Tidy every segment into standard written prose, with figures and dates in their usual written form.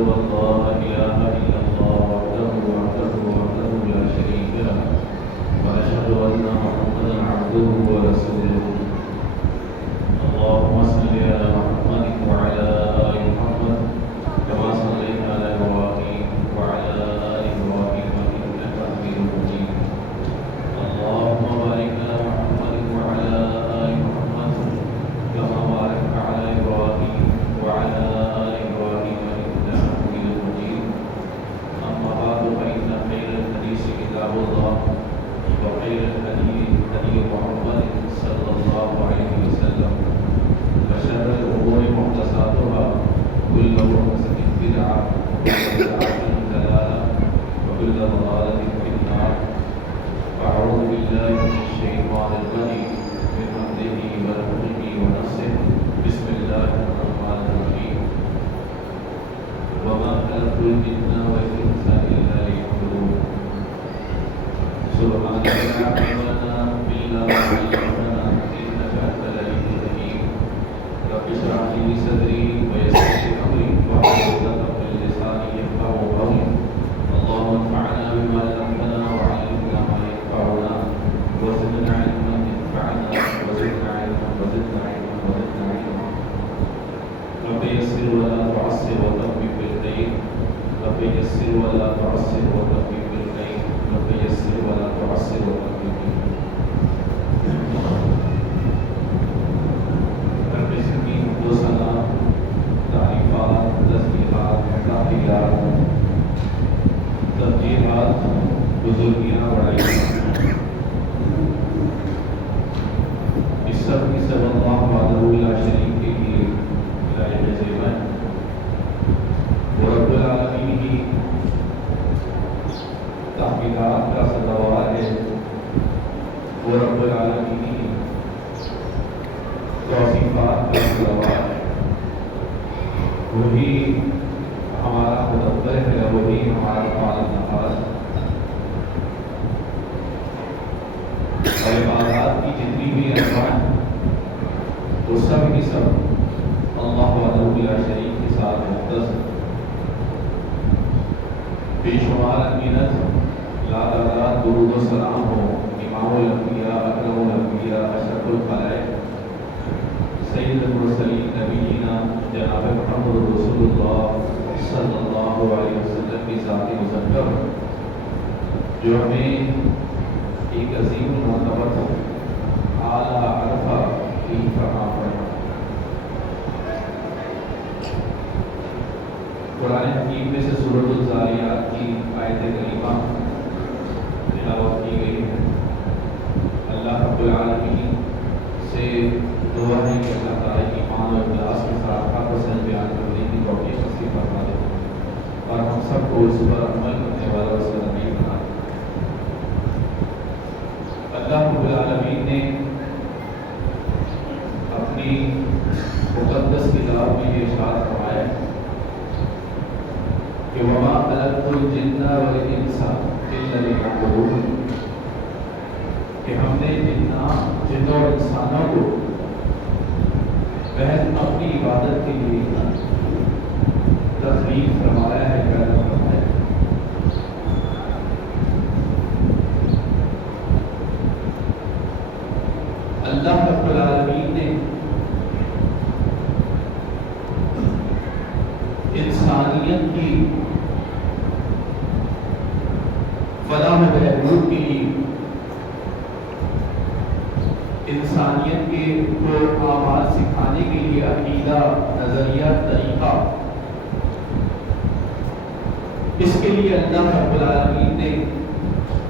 أن لا إله إلا الله وحده لا شريك له ونشهد أن محمدا عبده ورسوله اللهم صل على محمد وعلى آل محمد كما صليت على إبراهيم وعلى آل إبراهيم إنك حميد مجيد اللهم بارك على محمد وعلى آل محمد كما باركت على إبراهيم وعلى آل إبراهيم إنك حميد مجيد أما بعد فإن خير الحديث كتاب الله وخير الهدي هدي محمد صلى الله عليه وسلم وشر الأمور محدثاتها كل محدثة بدعة وكل بدعة ضلالة وكل ضلالة في النار أعوذ بالله من الشيطان الرجيم من همزه ونفخه ونفسه بسم الله الرحمن الرحيم وما خلقت الجن والإنس إلا ليعبدون سبحانك لا علم لنا إلا ما علمتنا إنك أنت العليم الحكيم رب اشرح لي صدري ويسر لي أمري واحلل عقدة من لساني يفقهوا قولي اللهم انفعنا بما علمتنا وعلمنا ما ينفعنا وزدنا علما ينفعنا وزدنا علما وزدنا علما وزدنا علما رب يسر ولا تعسر وتوفق بالخير رب يسر ولا تعسر وتوفق بالخير رب يسر ولا تعسر وتوفق بالخير رب اسمي دوسنا تعریفات تسبیحات تحلیلات تبجیحات بزرگیاں بڑھائیاں اس سب کی سب اللہ وحدہ لا شریک کے لیے لائق زیبا وہ رب العالمین کی تحقیقات کا سزاوار ہے وہ رب العالمین کی توصیفات کا سزاوار ہے وہی ہمارا مدبر ہے وہی ہمارا پالن نہار اور عبادات کی جتنی بھی انواع وہ سب کی سب اللہ وحدہ لا شریک کے ساتھ مختص بے شمار امینت لا تعداد درود و سلام ہو امام الانبیاء اکرم الانبیاء اشرف الخلائق سید المرسلین نبینا جناب محمد رسول اللہ صلی اللہ علیہ وسلم کی ذات مظفر جو ہمیں ایک عظیم مرتبہ اعلیٰ عرفہ کی فراہم فرمائے. قرآن حکیم میں سے سورۃ الذاریات کی آیت کریمہ تلاوت کی گئی ہے. اللہ رب العالمین سے دعا ہے کہ اللہ تعالیٰ کی ایمان و اخلاص کے ساتھ حق و سچ بیان کرنے کی توفیق نصیب فرما دے اور ہم سب کو اس پر عمل کرنے والا اس کا نبی بنا دے. اللہ رب العالمین نے اپنی مقدس کتاب میں یہ ارشاد فرمایا کہ وما خلقت الجن والانس الا ليعبدون کہ ہم نے جنوں اور انسانوں کو محض اپنی عبادت کے لیے تخلیق فرمایا ہے پیدا فرمایا ہے. اللہ رب العالمین نے انسانیت کی فلاح و بہبود کے لیے انسانیت کے کو اعمال سکھانے کے لیے عقیدہ نظریہ طریقہ اس کے لیے اللہ رب العالمین نے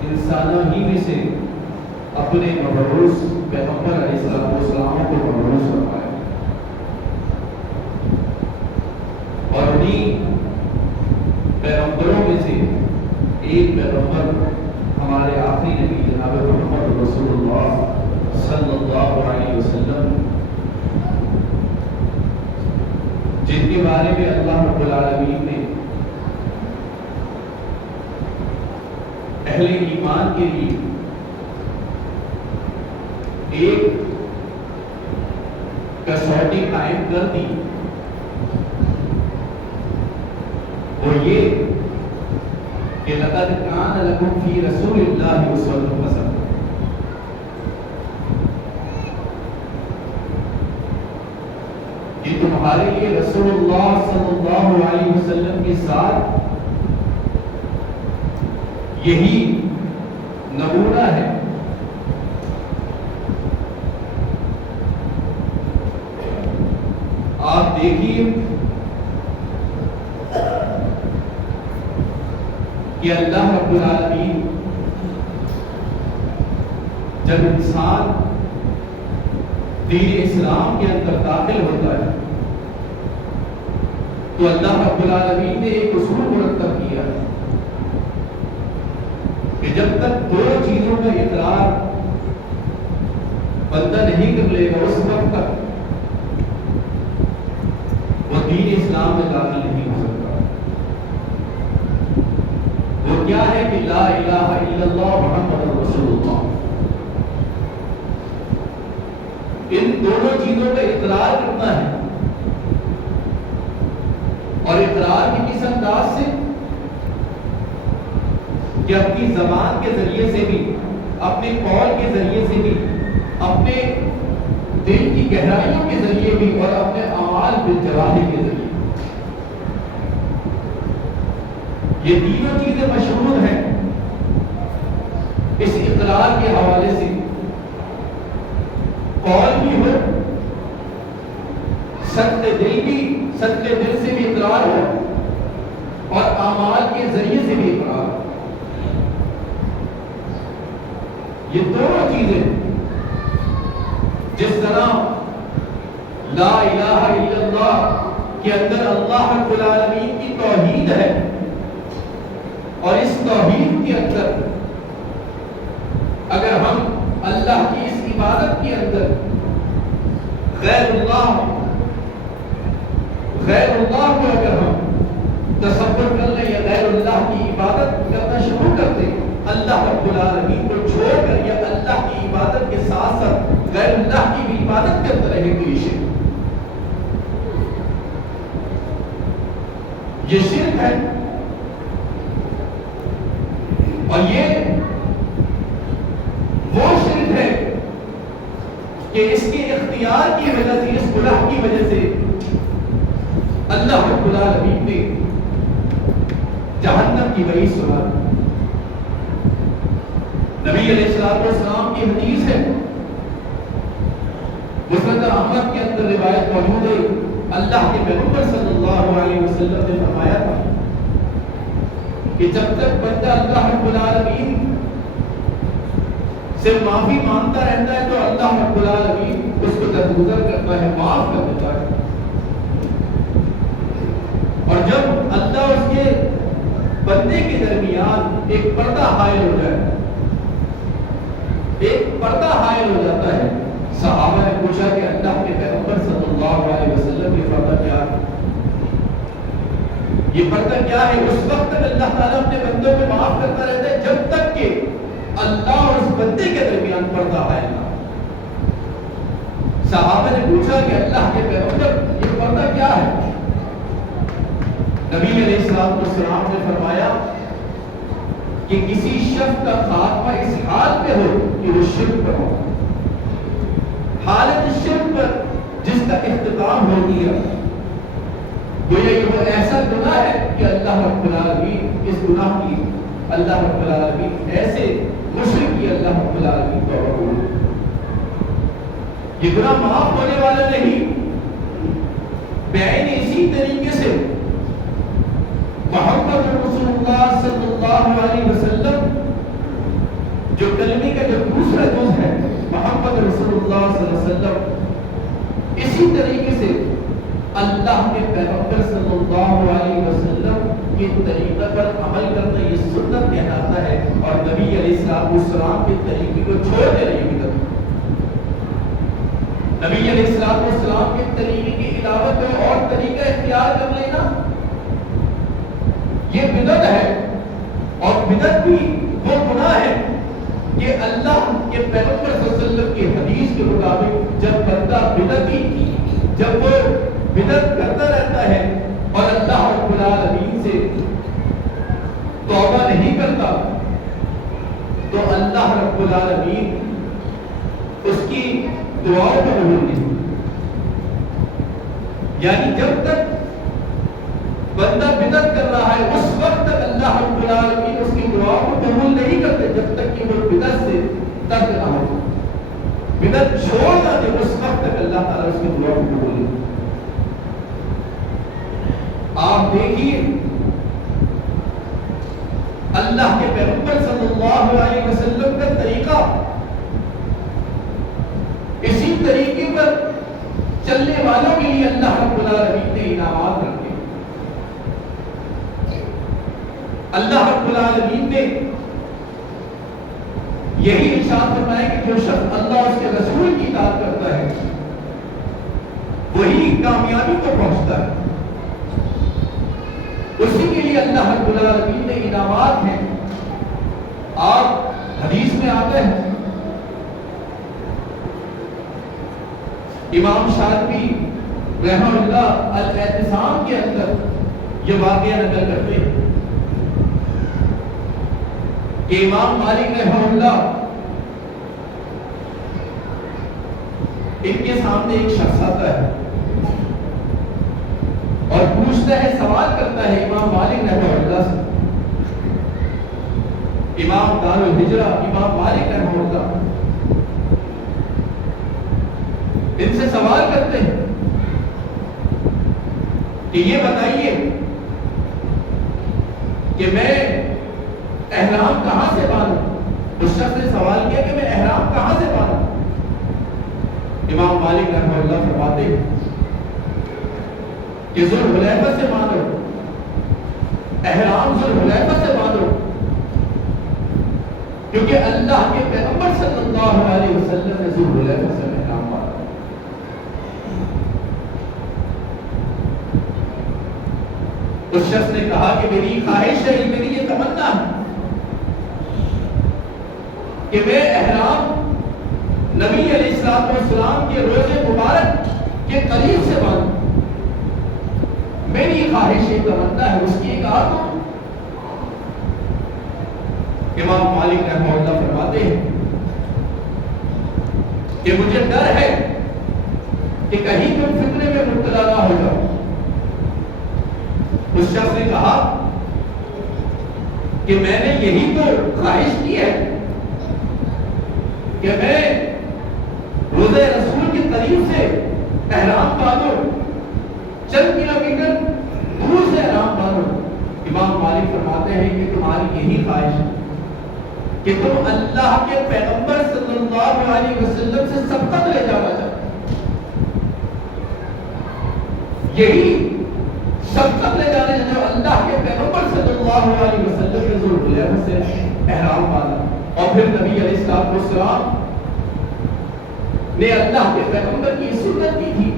انسانوں ہی میں سے اپنے مبعوث پیغمبر علیہ السلام کو مبعوث فرمایا اور انہیں پیغمبروں میں سے ایک پیغمبر ہمارے آخری نبی جناب محمد رسول اللہ صلی اللہ علیہ وسلم جن کے بارے میں اللہ رب العالمین نے اہل ایمان کے لیے ایک کسوٹی قائم کر دی وہ یہ کہ لقد کان لکم فی رسول اللہ اسوۃ حسنہ، کہ تمہارے لیے رسول اللہ صلی اللہ علیہ وسلم کے ساتھ یہی نمونہ ہے۔ آپ دیکھیے کہ اللہ رب العالمین جب انسان دین اسلام کے اندر داخل ہوتا ہے تو اللہ رب العالمین نے ایک اصول مرتب کیا ہے کہ جب تک دو چیزوں کا اقرار بندہ نہیں کر لے گا اس وقت تک وہ دین اسلام میں داخل نہیں ہو سکتا۔ وہ کیا ہے کہ لا الہ الا اللہ محمد رسول اللہ، ان دونوں چیزوں کا اقرار کرنا ہے، اور اقرار کی کس انداز سے کہ اپنی زبان کے ذریعے سے بھی، اپنے قول کے ذریعے سے بھی، اپنے دل کی گہرائیوں کے ذریعے بھی، اور اپنے اعمال بالجوارح کے ذریعے۔ یہ تینوں چیزیں مشہور ہیں اس اقرار کے حوالے سے۔ قول بھی ہو، صدق دل سے بھی اقرار ہو، اور اعمال کے ذریعے سے بھی اقرار ہو۔ یہ دونوں چیزیں جس طرح لا الہ الا اللہ کے اندر اللہ رب العالمین کی توحید ہے، اور اس توحید کے اندر اگر ہم اللہ کی اس عبادت کے اندر غیر اللہ کو اگر ہم تصور کر لیں یا غیر اللہ کی عبادت کرنا شروع کر دیں، اللہ رب العالمین کو چھوڑ کر یا اللہ کی عبادت کے ساتھ ساتھ غیر اللہ کی بھی عبادت کرتے رہے تو یہ شرک ہے۔ اور یہ وہ شرک ہے کہ اس کے اختیار کی وجہ سے، اس گناہ کی وجہ سے اللہ رب العالمین نے جہنم کی وعید سنا۔ نبی علیہ السلام کی حدیث ہے، مسند احمد کے اندر روایت موجود ہے، اللہ کے پیغمبر صلی اللہ علیہ وسلم نے فرمایا تھا کہ جب تک بندہ اللہ رب العالمین سے معافی مانگتا رہتا ہے تو اللہ رب العالمین اس کو درگزر کرتا ہے، معاف کر دیتا ہے، اور جب اللہ اس کے بندے کے درمیان ایک پردہ حائل ہو جائے، ایک پردہ حائل ہو جاتا ہے، صحابہ نے پوچھا کہ اللہ کے پیغمبر صلی اللہ علیہ وسلم یہ پردہ کیا ہے؟ یہ پردہ کیا ہے؟ اس وقت تک اللہ تعالیٰ اپنے بندوں کو معاف کرتا رہتا ہے جب تک کہ اللہ اور اس بندے کے درمیان پردہ حائل نہ۔ صحابہ نے پوچھا کہ اللہ کے پیغمبر یہ پردہ کیا ہے؟ نبی علیہ السلام نے فرمایا کہ کسی شخص کا خاتمہ اس حال پہ ہو کہ وہ شرک پر ہو، حالت شرک پر جس کا اختتام ہو گیا، وہ ایسا گناہ ہے کہ اللہ رب العالمین اس گناہ کی، اللہ رب العالمین ایسے مشرک کی اللہ رب العالمین توبہ قبول۔ یہ گناہ معاف ہونے والا نہیں۔ بعین اسی طریقے سے محمد رسول اللہ صلی اللہ علیہ وسلم جو کلمے کا جو دوسرا جز ہے، محمد رسول اللہ صلی اللہ علیہ وسلم، اسی طریقے سے اللہ کے پیغمبر صلی اللہ علیہ وسلم کے طریقہ پر عمل کرنا یہ سنت کہلاتا ہے، اور نبی علیہ السلام کے طریقے کو چھوڑ دینا یہ بدعت۔ نبی علیہ السلام کے طریقے کے علاوہ کوئی اور طریقہ اختیار کر لینا یہ بدعت ہے، اور بدعت بھی وہ گناہ ہے کہ اللہ کے پیغمبر صلی اللہ علیہ وسلم کی حدیث کے مطابق جب بندہ بدعتی، جب وہ بدعت کرتا رہتا ہے اور اللہ رب العالمین سے توبہ نہیں کرتا تو اللہ رب العالمین اس کی دعاؤں کو قبول نہیں. یعنی جب تک بندہ بدعت کر رہا ہے اس وقت تک اللہ رب العالمین اس کی دعاؤں کو قبول نہیں کرتے جب تک کہ وہ بدعت سے ترک نہ ہو. بدعت چھوڑ نہ دے اس وقت تک اللہ تعالیٰ اس کی دعا کو قبول نہیں. آپ دیکھیے اللہ کے پیغمبر صلی اللہ علیہ وسلم کا طریقہ اسی طریقے پر چلنے والوں کے لیے اللہ رب العالمین نے انعامات رکھے. اللہ رب العالمین نے یہی ارشاد فرمایا کہ جو شخص اللہ اس کے رسول کی اطاعت کرتا ہے وہی کامیابی کو پہنچتا ہے. اسی کے لیے اللہ رب العالمین نے انعامات ہیں. آپ حدیث میں آتے ہیں امام شاطبی رحمہ اللہ الاعتصام کے اندر یہ واقعہ نقل کرتے ہیں کہ امام مالک رحمہ اللہ ان کے سامنے ایک شخص آتا ہے اور پوچھتا ہے سوال کرتا ہے امام مالک رحمہ اللہ سے. امام دار الہجرہ امام مالک رحمہ اللہ ان سے سوال کرتے ہیں کہ یہ بتائیے کہ میں احرام کہاں سے باندھوں. اس شخص نے سوال کیا کہ میں احرام کہاں سے باندھوں. امام مالک رحمہ اللہ فرماتے ہیں کہ ذوالحلیفہ سے باندھو. احرام ذوالحلیفہ سے باندھو کیونکہ اللہ کے پیغمبر صلی اللہ علیہ وسلم نے ذوالحلیفہ سے احرام باندھا. اس شخص نے کہا کہ میری خواہش ہے میری یہ تمنا ہے کہ میں احرام نبی علیہ السلام کے روزے مبارک کے قریب سے باندھوں. میری خواہش یہ تمنا ہے اس کی ایک آرزو. امام مالک رحمہ اللہ فرماتے ہیں کہ مجھے ڈر ہے کہ کہیں تم فتنے میں مبتلا نہ ہو جاؤ. اس شخص نے کہا کہ میں نے یہی تو خواہش کی ہے کہ میں روزہ رسول کے قریب سے احرام باندھوں, چند کلومیٹر دور سے احرام باندھوں. امام مالک فرماتے ہیں کہ تمہاری یہی خواہش ہے کہ تم اللہ کے پیغمبر صلی اللہ علیہ وسلم سے سبقت لے جانا چاہتے. یہی سبقت لے جانے جو اللہ کے پیغمبر صلی اللہ علیہ وسلم کے ذوالحلیفہ سے احرام باندھا. اور پھر نبی علیہ السلام نے اللہ کے پیغمبر کی سنت کی تھی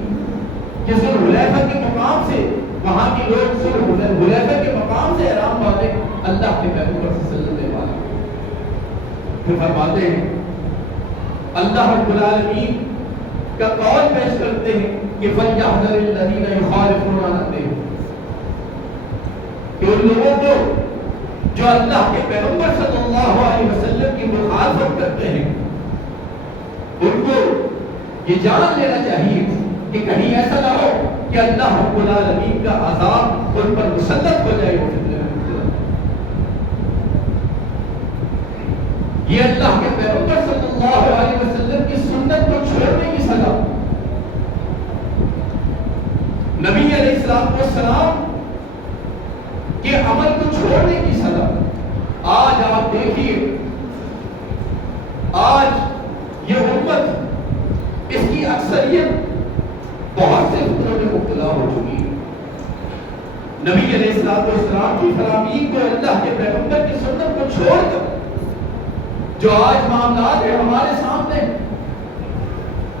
کہ ذوالحلیفہ کے مقام سے وہاں کے لوگ ذوالحلیفہ کے مقام سے احرام باندھے. اللہ کے پیغمبر صلی اللہ علیہ وسلم نے باندھا. پھر فرماتے ہیں اللہ رب العالمین کا قول پیش کرتے ہیں کہ فَلْيَحْذَرِ الَّذِينَ يُخَالِفُونَ عَنْ أَمْرِهِ کہ ان لوگوں کو جو اللہ کے پیغمبر صلی اللہ علیہ وسلم کی مخالفت کرتے ہیں ان کو یہ جان لینا چاہیے کہ کہیں ایسا نہ ہو کہ اللہ رب العالمین کا عذاب ان پر مسلط ہو جائے. یہ اللہ کے پیغمبر صلی اللہ علیہ وسلم کی سنت کو چھوڑنے کی سزا, نبی علیہ السلام کے عمل کو چھوڑنے کی سزا. آج آپ دیکھیے آج یہ امت اس کی اکثریت بہت سے فتنوں میں مبتلا ہو چکی ہے. نبی علیہ السلام کی فرامین کو اللہ کے پیغمبر کی سنت کو چھوڑ کر جو آج معاملات ہیں ہمارے سامنے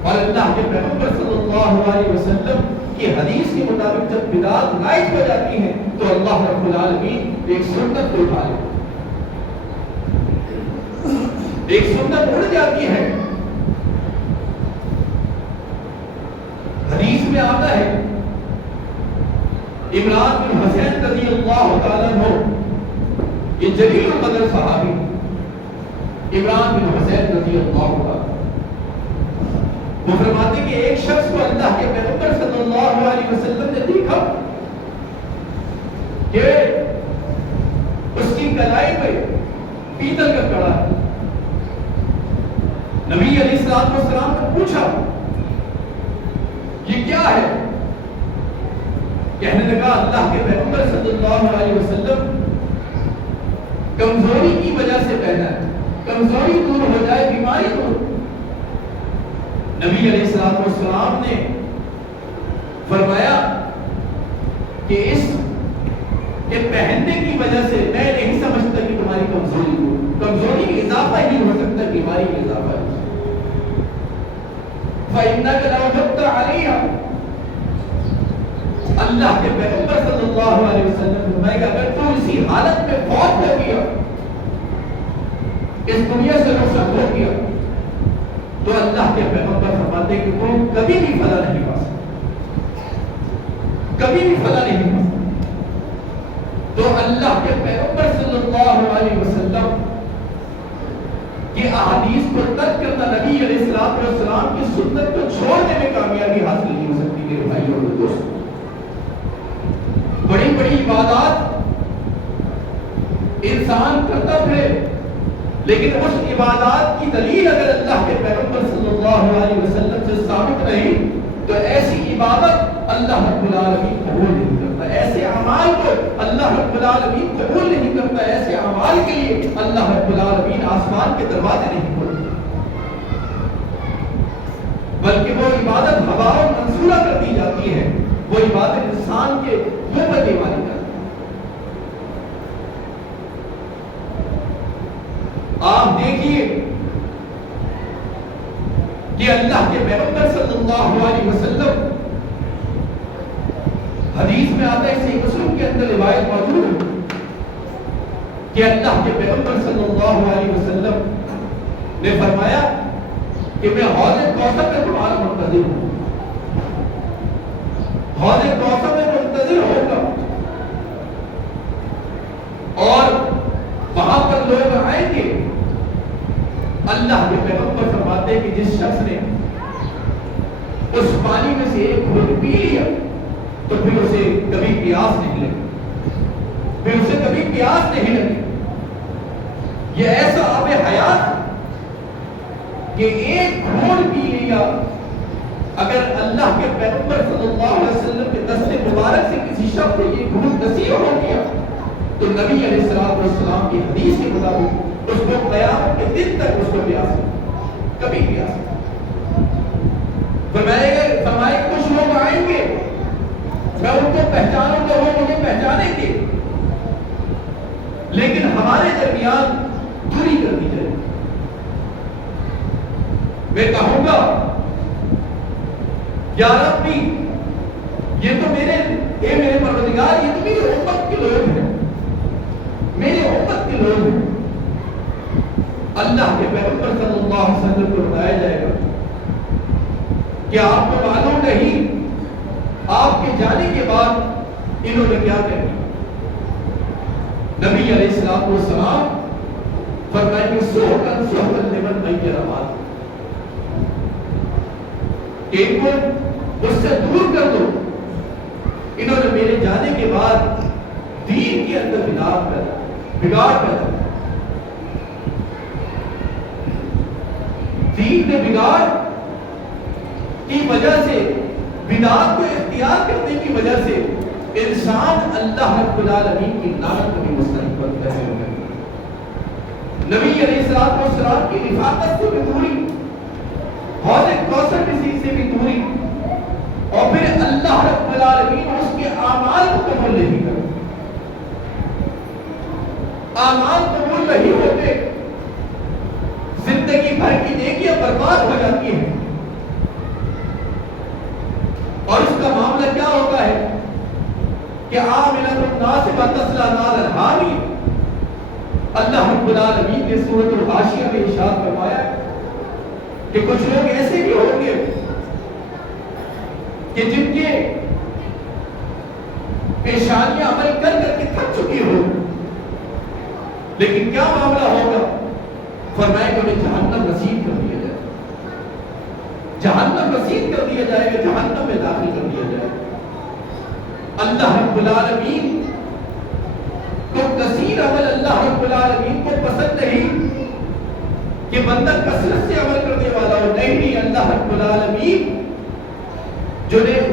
اور اللہ کے پیغمبر صلی اللہ علیہ وسلم کی حدیث کے مطابق جب بدعات رائج ہو جاتی ہیں تو اللہ رب العالمین ایک سنت کو اٹھا لیتا ہے, ایک سنت اڑ جاتی ہے. حدیث میں آتا ہے عمران بن حسین رضی اللہ تعالیٰ عنہ، یہ جلیل القدر صحابی عمران بن حسین رضی اللہ تعالیٰ، وہ فرماتے کہ ایک شخص کو اللہ کے پیغمبر صلی اللہ علیہ وسلم نے دیکھا کہ اس کی کلائی پہ پیتل کا کڑا ہے۔ نبی علیہ السلام نے پوچھا یہ کیا ہے؟ کہنے لگا اللہ کے پیغمبر صلی اللہ علیہ وسلم کمزوری کی وجہ سے پہنا ہے، کمزوری دور ہو جائے، بیماری دور۔ نبی علیہ السلام نے فرمایا کہ اس کے پہننے کی وجہ سے میں نہیں سمجھتا کہ تمہاری کمزوری دور، کمزوری اضافہ ہی ہو سکتا، بیماری میں اضافہ ہے۔ فَإِنَّكَ لَوْ جَبْتَ عَلَيْهَا، اللہ کے پیغمبر صلی اللہ علیہ وسلم فرمائے گا اگر تو اسی حالت میں فوت ہو گیا، اس دنیا سے رخصت ہو گیا، تو اللہ کے پیغمبر فرماتے کہ تم کبھی بھی فلاح نہیں پا سکتے، کبھی بھی فلاح نہیں پا سکتے۔ تو اللہ کے پیغمبر صلی اللہ علیہ وسلم کی احادیث کو ترک کرنا، نبی علیہ السلام کی سنت کو چھوڑنے میں کامیابی حاصل نہیں ہو سکتی میرے بھائیوں اور دوستوں۔ بڑی بڑی عبادات انسان کرتا پھرے، لیکن اس عبادات کی دلیل اگر اللہ کے پیغمبر صلی اللہ علیہ وسلم سے ثابت رہی تو ایسی عبادت اللہ رب العالمین قبول نہیں کرتا، ایسے اعمال کو اللہ رب العالمین قبول نہیں کرتا، ایسے اعمال کے لیے اللہ رب العالمین آسمان کے دروازے نہیں کھولتے، بلکہ وہ عبادت ہوا و منصورہ کر دی جاتی ہے، وہ عبادت انسان کے منہ پر دیوالی کرتی ہے۔ آپ دیکھیے کہ اللہ کے پیغمبر صلی اللہ علیہ وسلم، حدیث میں آتا ہے، صحیح مسلم کے اندر روایت موجود ہے کہ اللہ کے پیغمبر صلی اللہ علیہ وسلم نے فرمایا کہ میں حوض کوثر میں تمہارا منتظر ہوں، حوض کوثر میں منتظر ہوگا، اور وہاں پر لوگ آئیں گے، اللہ کے پیغمبر فرماتے ہیں کہ جس شخص نے اس پانی میں سے ایک گھونٹ پی لیا تو پھر اسے کبھی پیاس نہیں لگی، پھر اسے کبھی پیاس نہیں لگی۔ یہ ایسا آب حیات کہ ایک گھونٹ پی لیا، اگر اللہ کے پیغمبر صلی اللہ علیہ وسلم کے دست مبارک سے کسی شخص کو یہ گھونٹ نصیب ہو گیا تو نبی علیہ السلام کی حدیث کے مطابق اس کو قیامت کے دن تک اس کو پیاس کبھی پیاس۔ فرمائے کچھ لوگ آئیں گے، میں ان کو پہچانوں گا، وہ مجھے پہچانیں گے، لیکن ہمارے درمیان دوری کر دی جائے۔ میں کہوں گا یا ربی یہ تو میرے پروردگار، یہ تو میری امت کے لوگ ہیں، میرے امت کے لوگ ہیں۔ اللہ کے پیغمبر صلی اللہ علیہ وسلم کو بتایا جائے گا کہ آپ کو معلوم نہیں آپ کے جانے کے بعد انہوں نے کیا کہا؟ نبی علیہ السلام فرمائیں کہ سوحقاً لمن غیر آباد، کہ ان کو اس سے دور کر دو، انہوں نے میرے جانے کے بعد دین کے اندر بگاڑ پیدا، دین میں بگاڑ کی وجہ سے، بدعات کو اختیار کرنے کی وجہ سے انسان اللہ رب العالمین کی لعنت کو بھی مستحق بنتا ہے۔ نبی علیہ السلام کی رفاقت سے بھی دوری، حوض کوثر سے بھی دوری، اور پھر اللہ رب العالمین اس کے اعمال کو قبول نہیں کرتا، اعمال قبول نہیں ہوتے، زندگی بھر کی نیکیاں برباد ہو جاتی ہیں، اور اس کا معاملہ کیا ہوتا ہے کہ عاملۃ ناصبۃ تصلی نارا حامیہ۔ اللہ رب العالمین نے سورۃ الغاشیہ میں ارشاد فرمایا کہ کچھ لوگ ایسے بھی ہوں گے کہ جن کے پیشانیاں عمل کر کر کے تھک چکی ہو، لیکن کیا معاملہ ہوگا؟ فرمایا کہ انہیں جہنم نصیب کر دیا جائے، جہنم نصیب کر دیا جائے گا، جہنم میں داخل کر دیا جائے گا۔ اللہ رب العالمین تو کثیر عمل اللہ رب العالمین کو پسند نہیں کہ بندہ کثرت سے عمل کرنے والا ہو، نہیں، اللہ رب العالمین جو ایک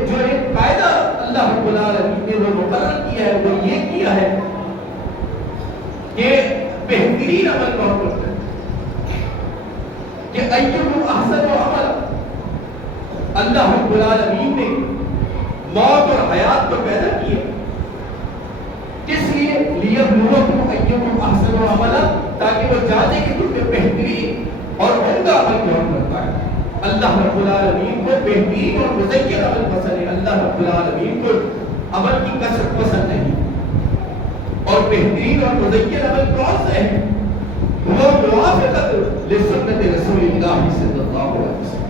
قاعدہ اللہ رب العالمین نے وہ مقرر کیا ہے، وہ یہ کیا ہے کہ بہترین عمل کون کرتا ہے، کہ ایہم احسن عمل۔ اللہ رب العالمین نے موت اور حیات کو پیدا کیا کس لیے؟ لیبلوکم ایہم احسن عملا، تاکہ وہ جانے کہ تم میں بہترین اور عمدہ عمل کون کرتا ہے۔ اللہ رب العالمین کو بہترین اور مزین عمل پسند ہے، اللہ رب العالمین کو عمل کی کثرت پسند نہیں۔ اور بہترین اور مزین عمل کون سے ہے؟ وہ موافقت لسنت رسول اللہ صلی اللہ علیہ وسلم،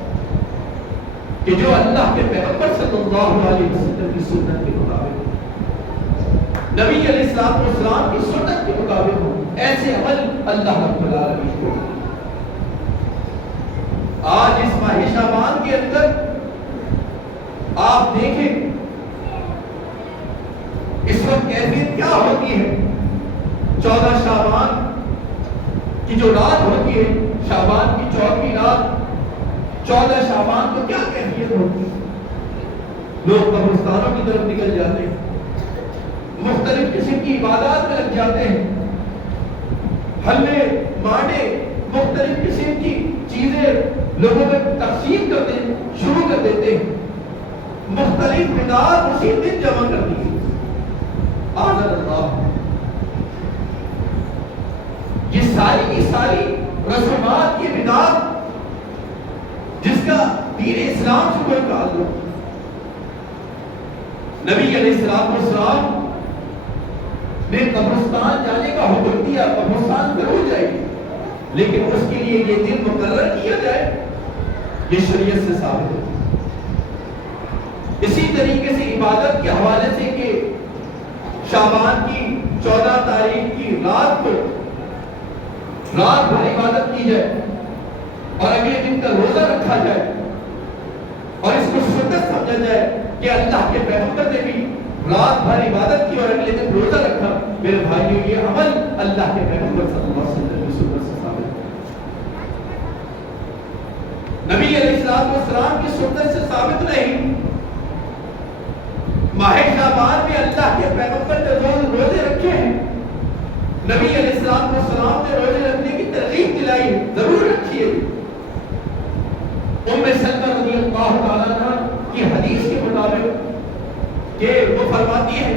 کہ جو اللہ کے پیغمبر صلی اللہ علیہ وسلم کی سنت کے مطابق، نبی علیہ السلام کی سنت کے مطابق ہو، ایسے عمل اللہ رب العالمین کو۔ آج اس ماہ شعبان کے اندر آپ دیکھیں اس وقت کیفیت کیا ہوتی ہے۔ 14 شعبان کی جو رات ہوتی ہے، شعبان کی 14ویں رات، 14 شعبان کو کیا کیفیت ہوتی ہے؟ لوگ قبرستانوں کی طرف نکل جاتے ہیں، مختلف قسم کی عبادات میں لگ جاتے ہیں، حلے مانڈے مختلف قسم کی چیزیں لوگوں میں تقسیم کرتے شروع کر دیتے ہیں، مختلف بدعات اسی دن جمع کر دی۔ آذر اللہ، یہ ساری کی ساری رسومات کی بدعات جس کا دین اسلام سے کوئی تعلق۔ نبی علیہ السلام نے قبرستان جانے کا حکم دیا، قبرستان ضرور جائے گی، لیکن اس کے لیے یہ دن مقرر کیا جائے، یہ شریعت سے ثابت ہے۔ اسی طریقے سے عبادت کے حوالے سے کہ شعبان کی 14 تاریخ کی رات کو رات بھر عبادت کی جائے اور اگلے دن کا روزہ رکھا جائے، اور اس کو سنت سمجھا جائے کہ اللہ کے پیغمبر نے بھی رات بھر عبادت کی اور اگلے دن روزہ رکھا۔ میرے بھائیوں، یہ عمل اللہ کے پیغمبر صلی اللہ علیہ وسلم کی سنت سے ثابت ہے، نبی علیہ السلام کی سنت سے ثابت نہیں۔ ماہ شعبان میں اللہ کے پیغمبر نے روزے رکھے ہیں، نبی علیہ السلام نے روزے رکھنے کی ترغیب دلائی ہے، ضرور رکھیے۔ ام سلمہ رضی اللہ تعالیٰ عنہ کی حدیث کے مطابق کہ وہ فرماتی ہے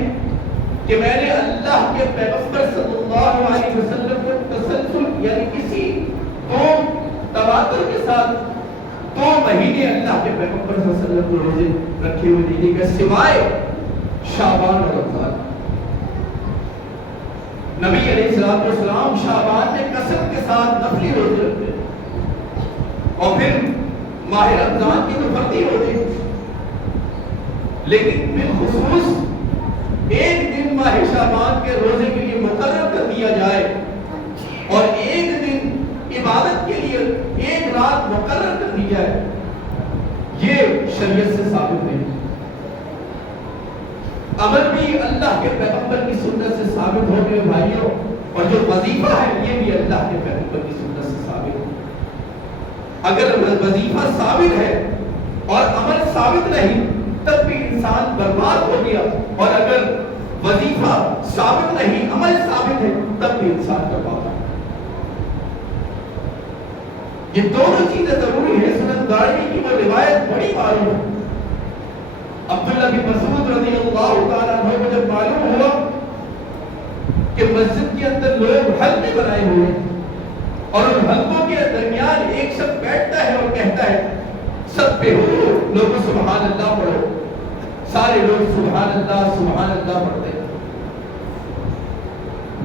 کہ میں نے اللہ کے پیغمبر صلی اللہ علیہ وسلم کو تسلسل یعنی کسی تواتر کے ساتھ 2 مہینے اللہ کے پیغمبر صلی اللہ علیہ وسلم کو روزے رکھے ہوئے دیکھے گا، سوائے شعبان اور رمضان۔ نبی علیہ السلام شعبان میں کثرت کے ساتھ نفلی روزے رکھتے ہیں، اور پھر ماہ رمضان کی تو فردی روزے، لیکن بالخصوص ایک دن ماہ شعبان کے روزے کے لیے مقرر کر دیا جائے اور ایک دن عبادت کے لیے ایک رات مقرر کر دی جائے، یہ شریعت سے ثابت نہیں۔ عمل بھی اللہ کے پیغمبر کی سنت سے ثابت ہو گئے بھائیوں، اور جو وظیفہ ہے یہ بھی اللہ کے پیغمبر کی سنت سے ثابت ہے۔ اگر وظیفہ ثابت ہے اور عمل ثابت نہیں تب بھی انسان برباد ہو گیا، اور اگر وظیفہ ثابت نہیں عمل ثابت ہے تب بھی انسان برباد ہے۔ یہ دونوں چیزیں ضروری ہے۔ سنن دارمی کی وہ روایت بڑی معلوم ہے، عبداللہ بن مسعود رضی اللہ تعالیٰ عنہ کو جب معلوم ہوا کہ مسجد کے اندر لوگ حلقے بنائے ہوئے ہیں اور ان حلقوں کے درمیان ایک شخص بیٹھتا ہے اور کہتا ہے سب پہ ہو لوگوں سبحان اللہ پڑھو، سارے لوگ سبحان اللہ پڑھتے ہیں۔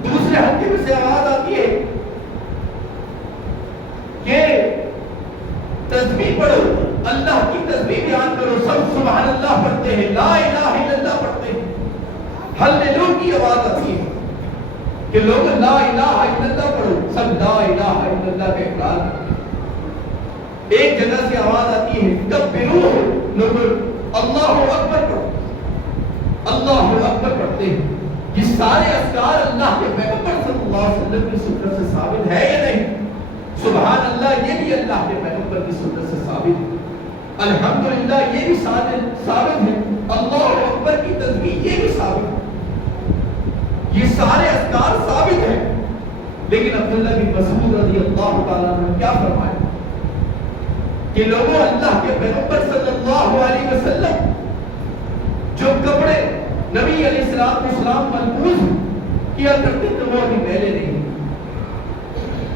دوسرے حلقے میں سے آواز آتی ہے کہ تسبیح پڑھو، اللہ کی تسبیح بیان کرو، سب سبحان اللہ پڑھتے ہیں، لا الہ الا اللہ پڑھتے ہیں۔ ہللو کی آواز آتی ہے کہ لوگ لا الہ الا اللہ پڑھو، سب لا الہ الا اللہ کا اقرار کرتے ہیں۔ ایک جگہ سے آواز آتی ہے کبرو، لوگ اللہ اکبر پڑھو، اللہ اکبر پڑھتے ہیں۔ یہ سارے اذکار اللہ کے پیغمبر صلی اللہ علیہ وسلم کی سنت سے ثابت ہے یا نہیں؟ سبحان اللہ یہ بھی اللہ کے پیغمبر کی سنت سے ثابت ہے، الحمدللہ یہ بھی ثابت ہے، اللہ اکبر کی تسبیح یہ بھی ثابت ہے، یہ سارے اذکار ثابت ہیں۔ لیکن عبداللہ بن مسعود رضی اللہ تعالیٰ عنہ کیا فرمایا کہ لوگوں اللہ کے پیغمبر صلی اللہ علیہ وسلم جو کپڑے نبی علیہ السلام ملبوس کیا کرتے تھے وہ ابھی میلے نہیں،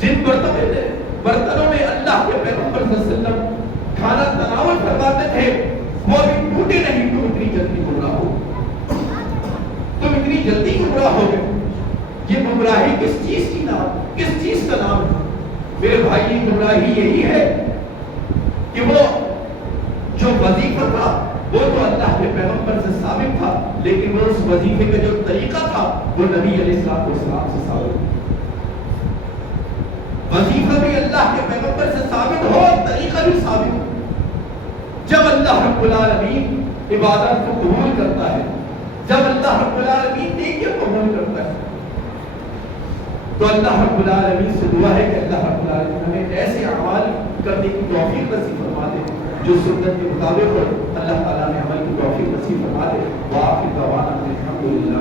جن برتنوں میں اللہ کے پیغمبر صلی اللہ علیہ وسلم کھانا تناول فرماتے تھے وہ ابھی ٹوٹے نہیں۔ تم اتنی جلدی گمراہ ہو، تم اتنی جلدی گمراہ ہو گئے۔ یہ گمراہی کس چیز کا نام ہے میرے بھائی؟ گمراہی یہی ہے کہ وہ جو وظیفہ تھا وہ تو اللہ کے پیغمبر سے ثابت تھا، لیکن وہ اس وظیفے کا جو طریقہ تھا وہ نبی علیہ السلام سے ثابت تھا۔ وظیفہ بھی اللہ کے پیغمبر سے ثابت ہو، طریقہ بھی ثابت ہو۔ جب اللہ رب العالمین عبادت کو قبول کرتا ہے، جب اللہ رب العالمین نیکیوں کو قبول کرتا ہے، تو اللہ رب العالمین سے دعا ہے کہ اللہ رب العالمین ہمیں ایسے اعمال کرنے کی توفیق نصیب فرما دے جو سنت کے مطابق ہو، اللہ تعالیٰ نے عمل کی توفیق نصیب فرما دے۔ وآخر دعوانا الحمدللہ۔